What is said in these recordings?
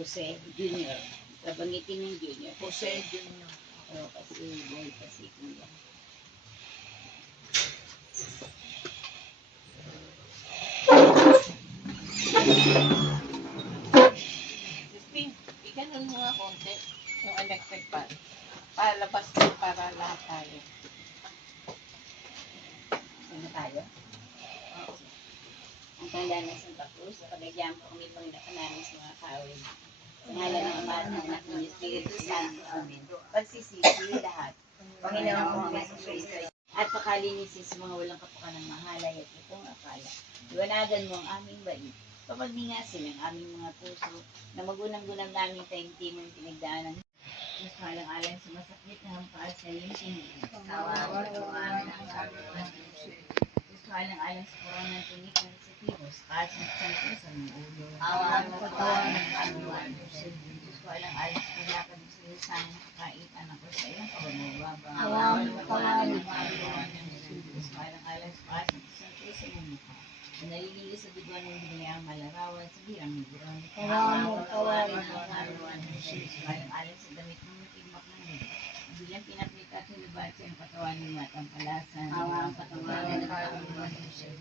Jose Junior. Kabanggitin ng Junior. Jose Junior. Oo, kasi may kasi kuya. Christine, ikanon mo nga konti yung electric fan. Palabas na para lahat tayo. Saan na tayo? Oo. Ang tanda ng Santa Cruz, pagkagyan po kami Panginoon namin sa mga kawin. Sa ngalan ng Ama at ng Anak ng Espiritu Santo. Amen. Pagsisisi lahat. Panginoon ko ang sa Kristo. At pakalinisin sa mga walang kapakan ng mahalay at itong akala. Iwanagan mo ang aming balik. Pamagningasin ang aming mga puso na magunang-gunang namin taimtimong pinagdaanan. Mas malang-alang sa masakit na hampaas sa iyong tingin. Kawawa at kawawa ng kaluan. Mas malang-alang sa korona ng tunik ng sa timos. Kaas ng santo sa mga ulo. Kawawa at kawawa ng kaluan. Mas malang-alang sa kalakad mo sa iyo sana nakakaitan ako sa iyong pagmababa. Kawawa at kawawa ng kaluan. Mas malang-alang sa kaas ng santo sa iyong mukha. Naliligo sa duguan ng binayang malarawan sa birang higuran. Kawawa at kawawa ng kaluan. Alang-alang sa damit ng tigmak ng nila. Bilang pinakita at nilabad sa iyong katawan ng matampalasan. Ang katawan ng kaluan.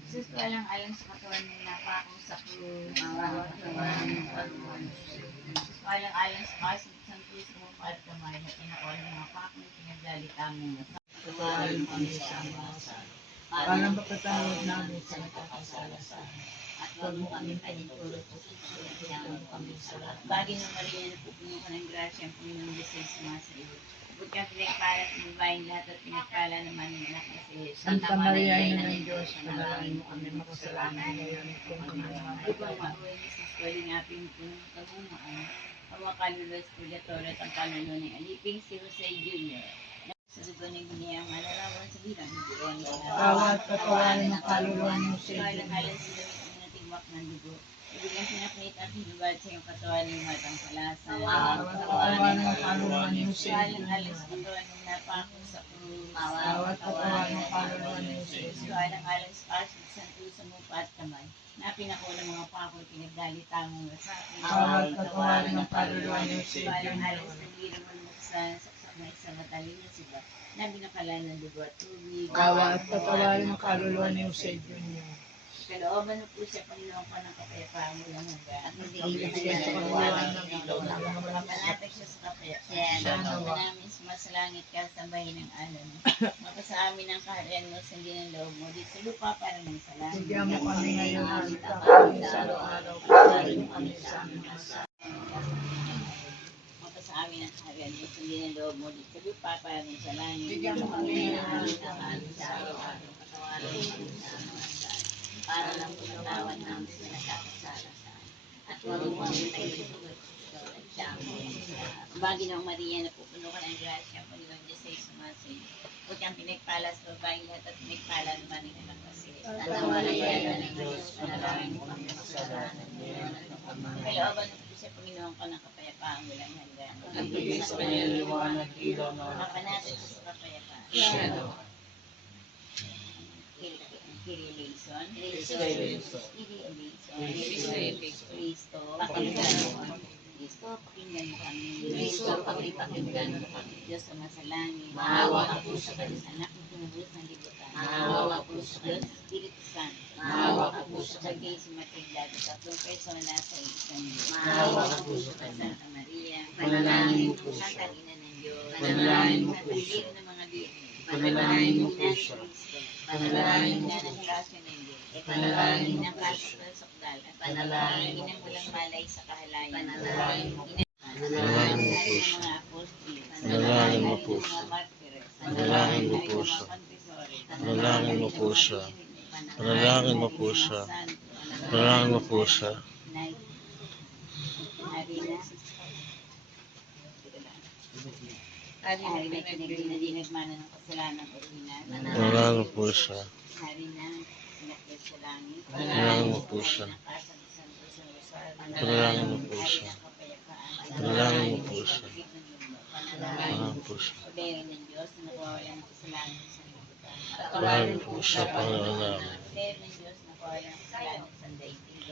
Sus ko alang-alang sa katawan ng napako sa krus. Ang katawan ng kaluan. Sus ko alang-alang sa kasit sa krus mo at kamay na pinakawan ng mga pakong pinagdalita mong nasa. Katawan kami sa masa. Para mapatawad namin sa nakakasala sa amin. At huwag mo kami panitulot o susunod kami sa lahat. Bagay ng Maria na pupuno ka ng grasya ang Panginoon Diyos sa sa iyo. Bukod kang pinagpala sa babaeng lahat at pinagpala naman ng anak na si Jesus. Santa Maria, Ina ng Diyos, panalangin mo kami makasalanan ngayon kung kami Ikaw mauwi ni Sis Waling aping punong kagumaan. Ang mga kaluluwa sa purgatorio at ang kaluluwa ng aliping si Jose Junior. Sa dugo ng giniyang malarawan sa bilang higuan. Kawawa at kawawa ng kaluluwa ng Jose Junior. Alang-alang sa damit ng tigmak ng dugo. Ibigyan pinakita at hinubad sa iyong katawan ng matang palasa. Kawawa at kawawa ng kaluluwa ng Jose Alang-alang sa Junior. katawan ng napako sa krus. Kawawa at kawawa ng kaluluwa ng Jose Junior. Alang-alang sa kasit sa sa mupa at kamay. Na pinakulang mga pako pinagdalita mong rasapin. Kawawa at kawawa ng kaluluwa ng Jose Alang-alang Junior. sa nagirang malmuksan saksak na isang matalino sila. Na binakalan ng dugo at tubig. Kawawa at kawawa ng kaluluwa ng Jose Junior. Kalooban mo po siya, Panginoon ko ng kapayapaan mo lang hanggang. At Ang magiging bigyan sa paglawan ng ilaw ng mga Mapanatag siya sa kapayapaan. Siya nawa. Namin sumasalangit ka sa bahin ng alam. Mapasa amin ang kaharian mo sa hindi ng loob mo. Dito sa lupa para ng salamat. Bigyan mo kami ngayon ang kami sa araw-araw. Pagkain mo kami sa aming masa. Mapasa amin ang kaharian mo sa hindi ng loob mo. Dito sa lupa para ng salamat. Bigyan mo kami ngayon ang kami sa araw-araw. Patawarin mo kami sa aming masa. Para lang pagkatawan namin sa nagkakasala sa amin. At huwag mo kami tayo at siya ang Bagay ng Maria na pupuno ka ng grasya, Panginoon Diyos ay sumasin. Huwag kang pinagpala sa babaeng lahat at pinagpala naman ng anak na si Santa Maria na ng Diyos, panalangin mo kami makasalanan ngayon at kapamahal. Kalooban mo po siya, Panginoon ka ng kapayapaan walang hanggan. Ang bigay sa kanya liwanag ilaw na Mapanatag siya sa kapayapaan. siya nawa. Kirilation. Kristo. Pakinggan mo kami. Kristo, pakinggan mo kami. Kristo, pakinggan mo kami. Diyos sa masalangin. Maawa ka po sa kanya. Anak ng tumubos ng libutan. Maawa po sa Diyos, kanya. Espiritu Santo. Maawa ka po sa kanya. Sagay sumatiglat at tatlong persona sa isang Diyos. Maawa ka po sa kanya. Santa Maria. Panalangin po siya. Santa Ina ng Diyos. Panalangin mo po siya. Santa Ina ng mga Diyos. Panalangin mo po siya. Panalangin na ng grasya ng Diyos. Panalangin mo ng po pasok siya. ng sukdal. At Panalangin mo ng po walang siya. malay sa kahalayan. Panalangin mo po siya. Panalangin mo po ng siya. mga apostoles. Panalangin mo po ng siya. mga martires. Panalangin mo po siya. Panalangin mo po siya. Panalangin mo po siya. Panalangin mo po siya. Hari na pinagdinagmana ng kasalanan o hinan. Panalangin mo po siya. Hari na pinakit sa langit. Panalangin mo po siya. Panalangin mo po siya. Panalangin mo po siya. Panalangin mo po siya. Pagdating ng Diyos na nakawala ng kasalanan sa libutan. Panalangin mo po siya, Panginoon namin. Pagdating ng Diyos na nakawala ng kasalanan sa daigdig.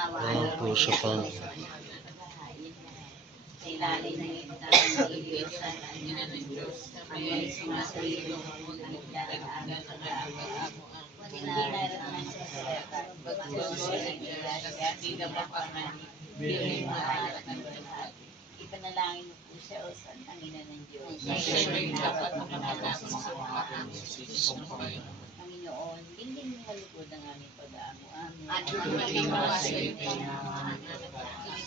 Panahon po siya pang Sa ilalim ng itaang ng Diyos at ang ina ng Diyos, ang may sumasalilong magdaan ang pag-amo. Hindi naranasan sa pagsusunod ng Diyos, hindi na mapangani, biling mahal at nagbalat. Ipanalangin mo po siya o sa ang ina ng Diyos. Siyempre, dapat makakalasin sa mga Panginoon, hindi niyo halugod ang aming pag-amo. At lumalimang sa iyo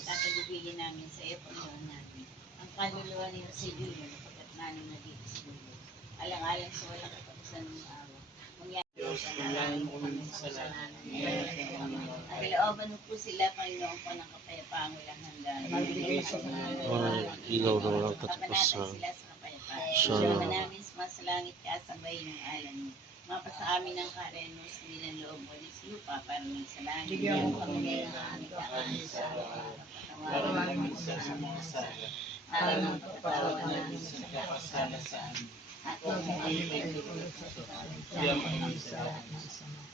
tatagubigin namin sa iyo, Panginoon namin. Ang kaluluwa niyo sa iyo, napagkat namin na dito sa mundo. Alang-alang sa walang katapusan ng awa. Diyos, kailangan mo ng kasalanan. Nagilooban mo po sila, Panginoon po ng kapayapaan walang hanggan. ilaw na walang Kapanatan katapusan. sila sa kapayapaan. Siya Sama namin sa langit ka, sabay ng alam mo. Mapasa amin ang karenos, hindi ng loob mo sa lupa, para may sa langit. Bigyan mo kami ng aming kakanin sa araw-araw. Patawarin mo sa mga sala. Para ng pagpatawa namin sa kakasala sa amin. At huwag mo kami pagpapalot sa Bigyan mo kami sa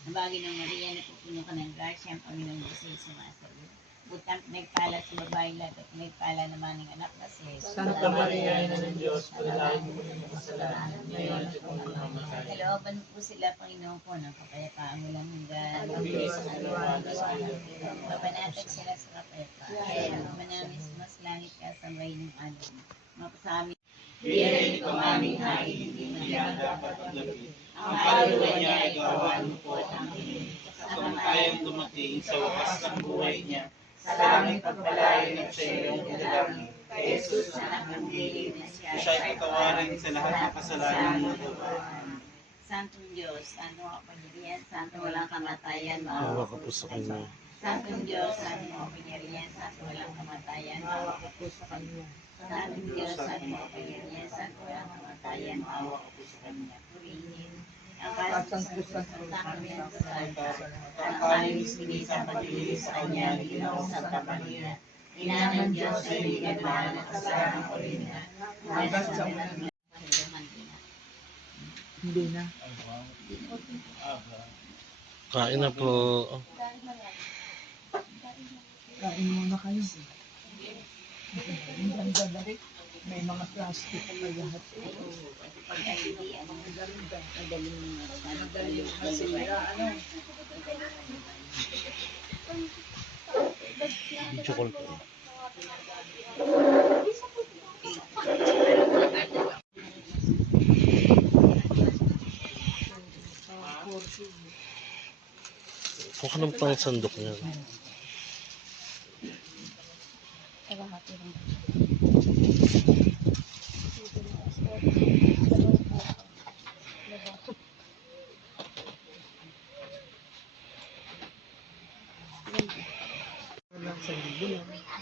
Nabagi ng Maria, napupuno ka ng grasya, ang Panginoong Diyos ay sumasabi. Butang pinagpala sa babae lahat at pinagpala naman ng anak na si Jesus. Santa Maria, Ina ng Diyos, panalangin mo ng mga kasalanan. Ngayon at kung mamatay. Kalooban mo po sila, Panginoon ko, ng kapayapaan walang hanggan. Pag-ibig sa kaliwanag sa amin. Mapanatag sila sa kapayapaan. Manamis mas langit ka sa may ng ano. Mapasami. Biyay ito ang aming hain, hindi na niya dapat maglapit. Ang kaluluwa niya ay gawan mo po at amin. Sa kamatayang dumating sa wakas ng buhay niya, sa langit pagpalain at sa iyong kinalangin. Kay Jesus na nagmandili na siya ay katawarin sa lahat ng kasalanan mo. Santong Diyos, santo ang kapangyarihan, santo walang kamatayan, Awa ka po sa kanya. Santong Diyos, santo ang kapangyarihan, santo walang kamatayan, Awa ka po sa kanya. Santong Diyos, santo ang kapangyarihan, santo walang kamatayan, Awa ka po sa kanya. purihin. Ang kasang sakramento sa altar, Ang kalinis sa paglilis sa kanya, Ginoong Santa Maria. Ina ng Diyos ay bigyan mahal at kasalanan ko rin na. Hanggang sa mga Hindi na. Kain na po. Kain muna kayo. Ang ganda na rin. May mga plastic na lahat. pag hindi, ano, madaling Masira, ano. Video call po. Kuha ng pang sandok niya.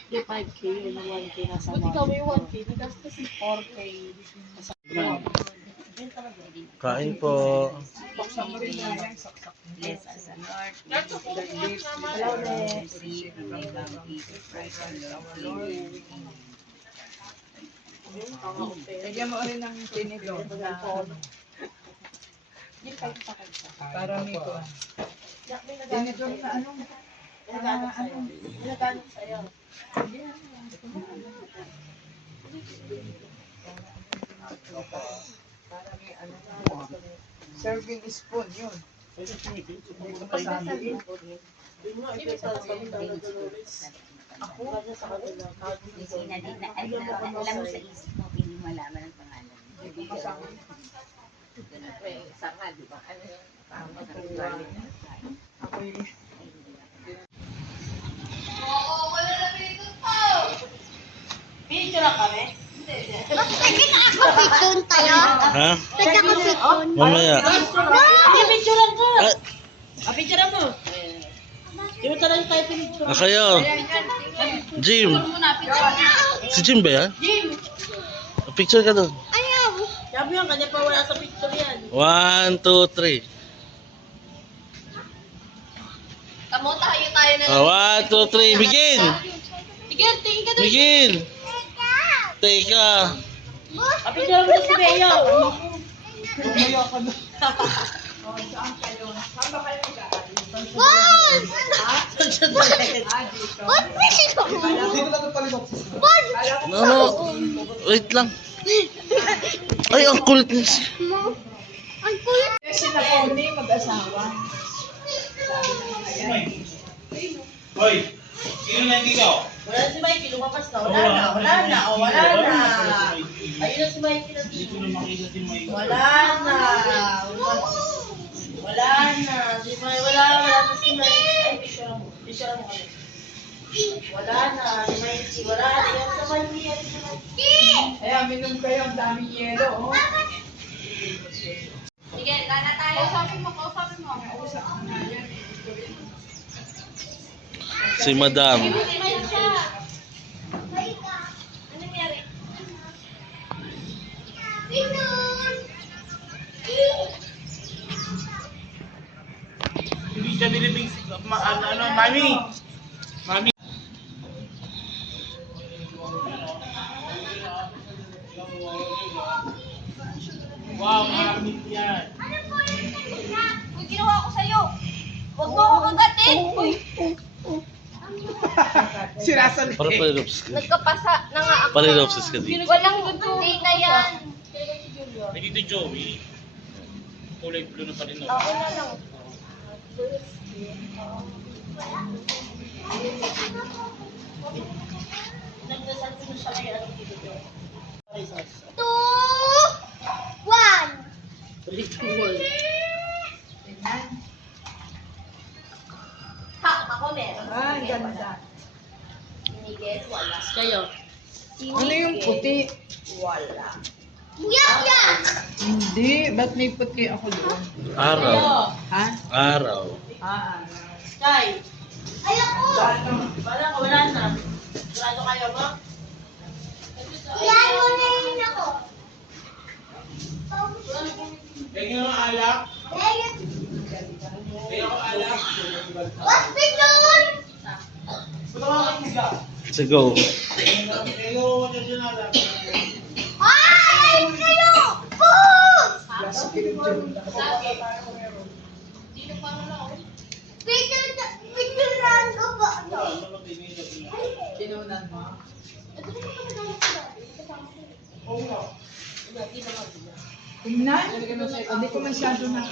Di 5K, yun ang 1K nasa mga. Ikaw may 1K, nagastos 4K. Kain po. Baksak mo rin yan. Saksak mo. Bless us, O Lord. Hello, Re. Receive my baptism, Christ our Lord. Lagyan mo rin ng tinidor na para may ko. Tinidor na ano? Para may ano. Serving spoon yun. Hindi ko masabi. Ako? Kasi alam mo sa isip mo, hindi mo malaman ang pangalan. Hindi ko masabi. Ako yung Ha? Mamaya. Ah, kayo. Jim. Si Jim ba yan? Picture ka doon. Sabi yan, kanya pa wala sa picture yan. 1, 2, 3. Kamo, tayo na. 1, 2, 3. Begin! Sige, tingin ka doon. Begin! Teka. Kapicture mo si Beo. Bumaya ka na. Dito lang palibot. Ano? Wait lang. Ay, ang kulit niya. Sila po ni mag-asawa. Hoy, sino na dito? Wala na si Mikey, lumapas na. Wala na. Ayun na si Mikey na Dito na makita si Mike. Wala na. Wala na. Si Mikey, wala na si Mikey. Ay, picture mo kami. Wala na. Si Mikey, wala na. Yan sa Mikey. Ay, aminom kayo, ang daming yelo, oh. Miguel, lana tayo. Kausapin mo. Si Madam. Si Mikey siya. Ano nangyari? Hindi siya nilibing si... Mami! Mami! Wow, maraming yan. Uy, ginawa ko sa'yo. Huwag mo ako kagatin. Uy, Sirasan Para palilopsis ka. nagkapasa na nga ako. Palilopsis ka dito. Walang data yan. Ay, dito Joey. Kulay blue na pa rin. Okay na lang. Nagdasal ko siya ngayon. Anong dito yun? Ha, ako meron. Ah, ganda. Miguel, wala. Kayo? Ano yung puti? Wala. Hindi, ba't may puti ako doon? Araw. Ha? Araw. Ah, Sky. Wala ka, wala na. Sigurado kayo ba? Tingin mo alak? Tingin mo alak? Ba't ako makikiga? Let's go. Tingin mo dyan dyan alak. sinunan mo? Tingnan? Hindi ko masyado na.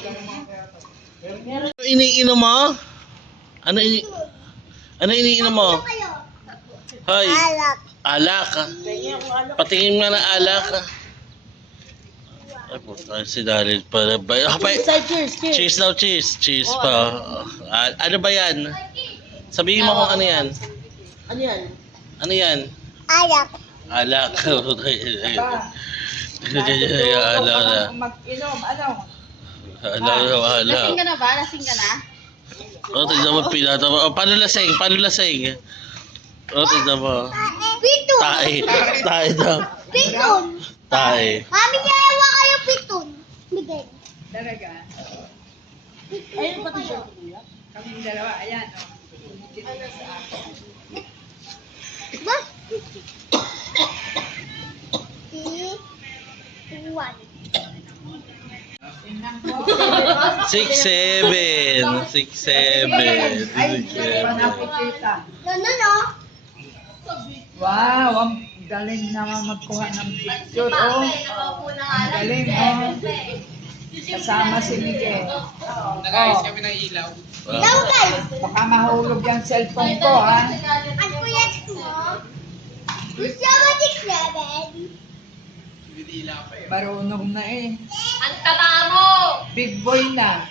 Ano iniinom mo? Ano iniinom mo? Hoy. Alak. Patingin nga na alak. Ay puta, si Daryl para ba? Cheers daw, cheers. Cheers pa. Ano ba yan? Sabihin mo kung ano yan. Ano yan? Ano yan? Ba? Alak. Alak. Mag-inom, ano? Alak. Lasing ka na ba? Lasing ka na? O, tignan mo pinata mo. Paano lasing? Paano lasing? O, tignan mo. Tae. Tae daw. Tae. Mami, yayawa kayo pitun. Bigay. Talaga. Ayun pa t-shirt ko kuya. Kaming dalawa, ayan. Oh. Ano sa akin? Ba? 1. Tingnan ko. 6'7". 6'7". Ay, panakikita. No. Wow, ang galing naman magkuha ng picture, oh. Ang galing, oh. Kasama si Miguel. Nag-ayos kami ng ilaw. Hello, guys. Baka mahulog yung cellphone ko, ha? Ang kuya mo. Gusto mo 6'7"? Marunong na eh. Ang taba mo! Big boy na.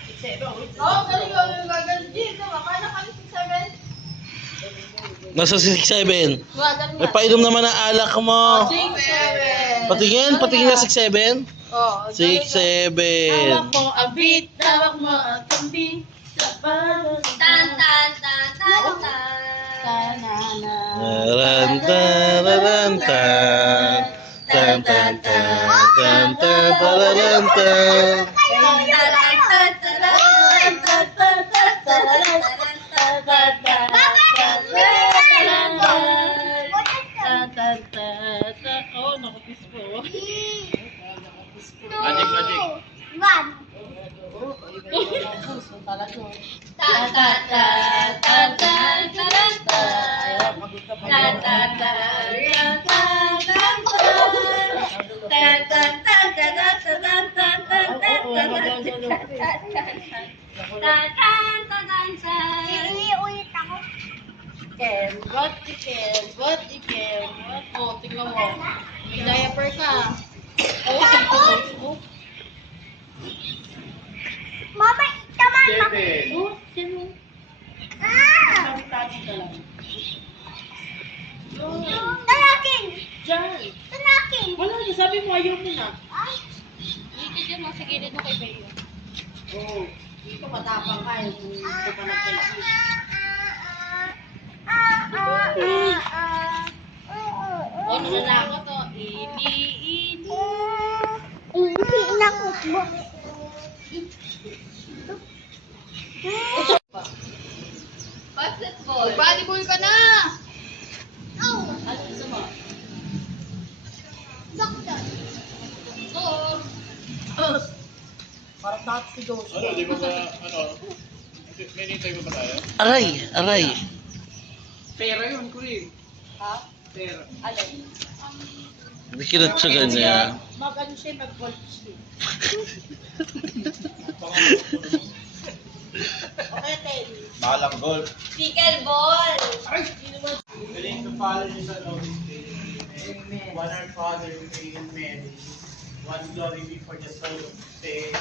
Oo, galing ko. Galing ko. Paano kami 6'7"? Nasa 6'7". Galing May painom naman ang alak mo. 6'7". Patingin na 6'7". Oo. 6'7". Hawak mo ang beat, hawak mo ang beat. Tan tan tan tan tan. Taran, tararan, tan. Tan, tan, tan, tan, tan, tararan, tan. Oh, nakapis po. Magic. One. Ta ta ta ta ta ta ta ta. Ta ta ta ta ta ta ta. Ta ta ta ta ta ta ta ta ta ta ta ta ta. Iulit ako. Kembot, kembot, kembot. Oh, tingnan mo. May diaper ka. Oh, Mama, taman mo. Kevin. Ah! tabi-tabi ka lang. Tanakin! Diyan. Tanakin! Wala na, sabi mo ayaw mo na. Ay! Dito dyan mo sa gilid mo kay Bayo. Oo. Dito matapang ka. Hindi ka na kailangan. Oh, nananakot to. Ini. Inakot mo. Basketball. Volleyball ka na! Oh! Ano gusto mo? Doktor! Parang dati si Josh. Ano, di ba ba, ano, may nintay mo ba tayo? Aray, aray. Pera yun, kuya. Ha? Pera. Alin? Hindi kinatsagan niya. Mag-ano siya, mag-golf siya. Okay, Teddy. Balang golf. Pickleball. Willing to follow you sa Lord is One our Father, we pray in Mary. One glory be for the soul of faith.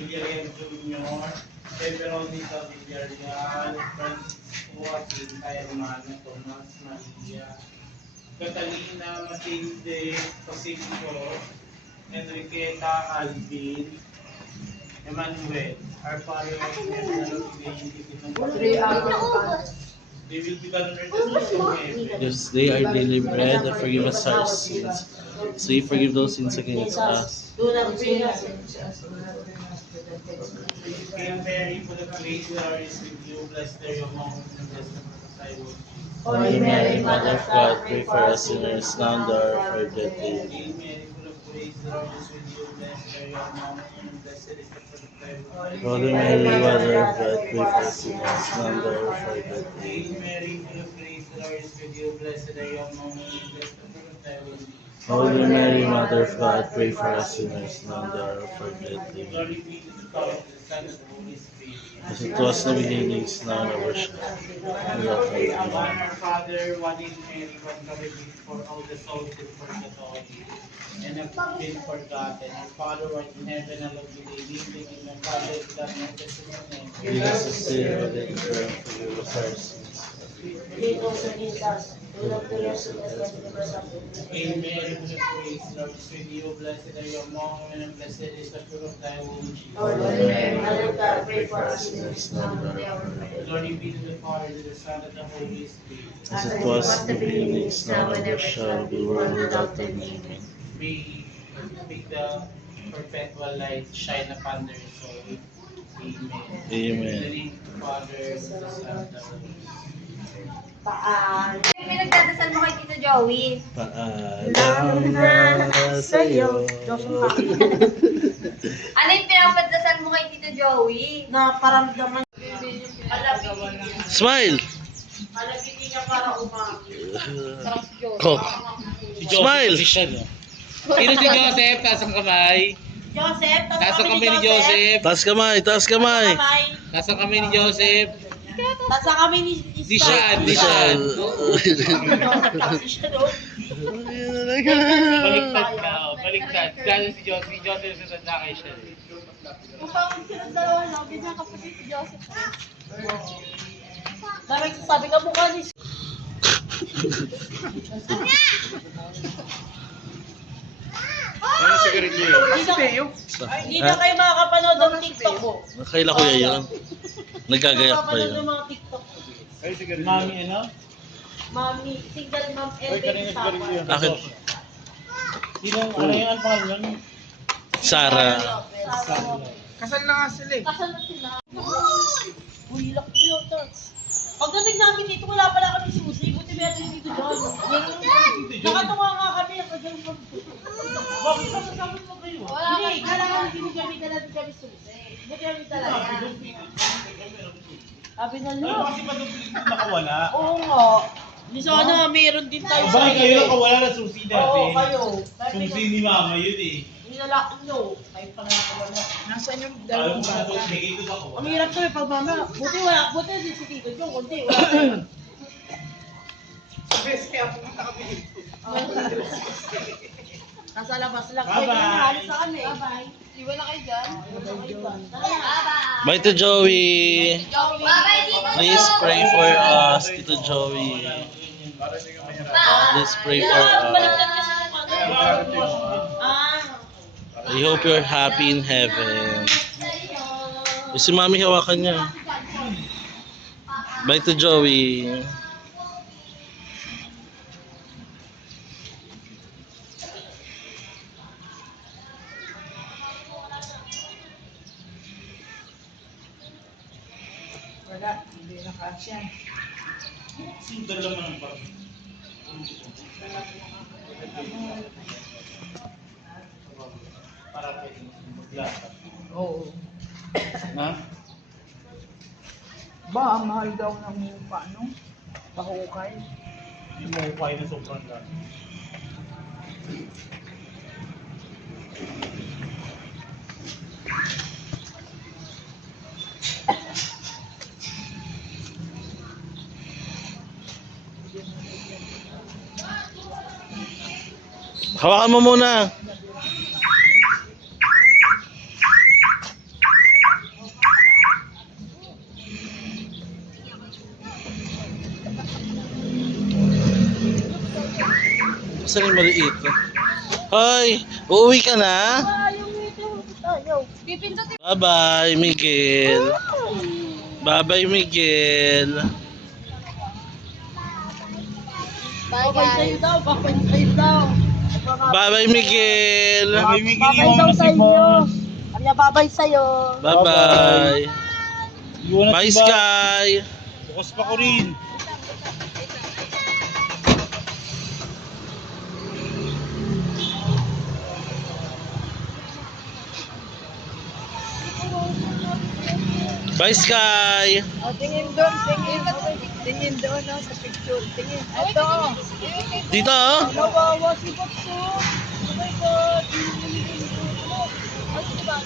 Villarreal Junior. Veronica Villarreal. Francis Joaquin, Kaya Romano, Tomas Maria. Catalina Matilde Pacifico. Enriqueta Alvin. Emmanuel. Our Father, who art in heaven, hallowed be thy name. They will be honored as in heaven. Yes, they are daily bread and forgive us our sins. So we forgive those sins against us. Do not bring us Hail Mary, full of grace, the Lord is with you. Blessed are you among women, and blessed is the fruit of thy womb. Holy Mary, Mother of God, pray for us sinners now and at the hour of our death. Amen. Hail Mary, full of grace, the Lord is with you. Blessed are you among women, and blessed is the fruit of thy womb. Holy Mary, Mother of God, pray for us sinners now and at the hour of our death. Hail Mary, full of grace, the Lord is with you. Blessed are you among women, and blessed is the fruit of thy womb. Holy Mary, Mother of God, pray for us sinners now and at the hour of our death. Amen. Glory be to the Father, to the Son, and to the Holy Spirit. As it was in the beginning, is now, and ever shall be. One Amen. our Father, one in Mary, one coming for all the souls in purgatory, and have been forgotten. Our Father, who art in heaven, hallowed be thy name. Thy kingdom come, thy will be done, as in heaven. Give us this day our daily bread, and forgive us our sins. Lead us against us. Do not bring us into temptation. Hail Mary, full of grace, the Lord is with you. Blessed are you among women, and blessed is the fruit of thy womb, Jesus. Holy Mary, Mother of God, pray for us sinners now and at the hour of our death. Glory be to the Father, to the Son, and to the Holy Spirit. As it was in the beginning, is now, and ever shall be, world without end. Amen. May make the perpetual light shine upon their soul. Amen. In the Amen. name of the Father, and of the Son, and of the Holy Spirit. Paan. Pinagdadasal mo kay Tito Joey. Paalam na sa'yo. Ano yung pinapadasal mo kay Tito Joey? Na paramdaman. Smile! Alabini niya para umaki. Ko. Smile! Sino si Joseph? Taas ang kamay. Joseph, Taas ang kamay ni Joseph. Taas kamay, taas kamay! Taas ang kamay ni Joseph. Tasa kami ni Di siya, di siya. Taksi siya doon. Baliktad ka, oh, baliktad. Dahil si Joseph, sa tanda siya. Mukhang silang dalawa, no? Ganyan kapatid si Joseph. Dami sasabi ka mukha ni Ano sigarilyo yun? Hindi na kayo makakapanood ng TikTok ko. Kaila kuya yun. Nagkagayak pa Makakapanood yun. ng mga TikTok ko. Mami, ano? Mami, single mom and Oy, kanina baby sigarilyo papa. yun. Akin. Sino, ano yung ang pangalan? Sara. Kasal na sila. Uy, lock nyo, Tots. Pagdating namin dito, wala pala kami susi. Buti meron yung dito John. Nakatawa nga kami. Bakit sasasabot mo kayo? Hindi, kala kami binigyan natin kami susi. Buti kami talaga. Sabi na Ano nyo. kasi maduplit na nakawala? Oo nga. Di sana meron din tayo sa Bakit kayo nakawala na susi dati? Oo, kayo. Susi ni mama yun eh. Nilalaki nyo. Kayo pa na nakawala. Nasaan yung Ayaw dalawang mo sa bata? susi, ito sa ko. Ang hirap to eh pag mama. Buti wala. Buti din si Tito Jong. Kunti. Wala. Nasa labas lang. Kayo Bye-bye. na halos sa kami. Bye-bye. Iwan na kayo dyan. Bye to Joey. Bye-bye, Tito. Please pray for us, Tito Joey. Please pray for Baliktad us. kasi sa mga. I hope you're happy in heaven. Si Mami hawakan niya. Bye to Joey. Wala, hindi na kasya. Sinta lang naman parang. Para pwede maglakad. Oo. Ha? Ba, ang mahal daw ng paano? Pahukay. Hindi mo kaya na sobrang lang. Hawakan mo muna. Saan yung maliit? Hoy, uuwi ka na? Bye-bye, Miguel. Bye-bye, Miguel. Babay sa'yo daw. Babay sa'yo daw. Bye-bye, Miguel. Namimigil yung mga si boss. Kanya babay sa'yo. Bye-bye. Iwan na Bye, si boss. Sky. Bukas pa ko rin. Bye, Sky. Tingin doon, tingin. Tingin doon sa picture. Tingin. Ito. Dito, oh. Nawawa si Bakso. Oh my God. Ano ba?